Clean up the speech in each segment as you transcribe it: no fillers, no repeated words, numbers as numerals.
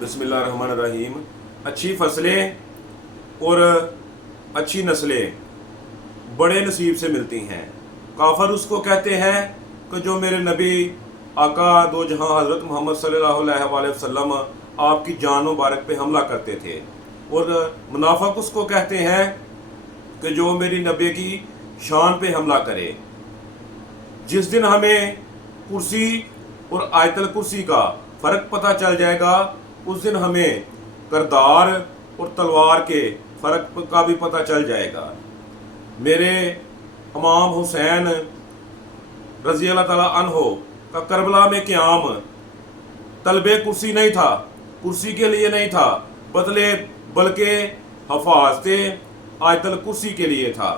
बिस्मिल्लाहिर्रहमानिर्रहीम। अच्छी फसलें और अच्छी नस्लें बड़े नसीब से मिलती हैं। काफर उसको कहते हैं कि जो मेरे नबी आका दो जहां हज़रत मोहम्मद सल्लल्लाहु अलैहि वसल्लम आपकी जान मुबारक पे हमला करते थे, और मुनाफिक उसको कहते हैं कि जो मेरी नबी की शान पे हमला करे। जिस दिन हमें कुर्सी और आयतल कुर्सी का फ़र्क पता चल जाएगा, उस दिन हमें करदार और तलवार के फ़र्क का भी पता चल जाएगा। मेरे इमाम हुसैन रज़ी अल्लाह ताला अन्हो का करबला में क़याम तलबे कुर्सी नहीं था, कुर्सी के लिए नहीं था, बल्कि हफाजते आयतल कुर्सी के लिए था।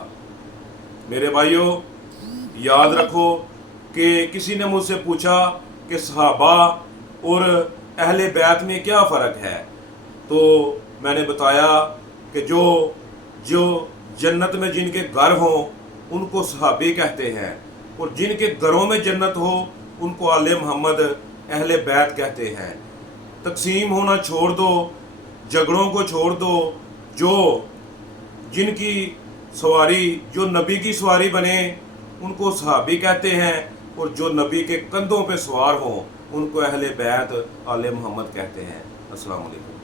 मेरे भाइयों, याद रखो कि किसी ने मुझसे पूछा कि सहाबा और अहले बैत में क्या फ़र्क है, तो मैंने बताया कि जो जन्नत में जिनके घर हों उनको सहाबी कहते हैं, और जिनके घरों में जन्नत हो उनको आले मोहम्मद अहले बैत कहते हैं। तकसीम होना छोड़ दो, झगड़ों को छोड़ दो। जिनकी सवारी जो नबी की सवारी बने उनको सहाबी कहते हैं, और जो नबी के कंधों पे सवार हों उनको अहले बैत आले मोहम्मद कहते हैं। अस्सलाम वालेकुम।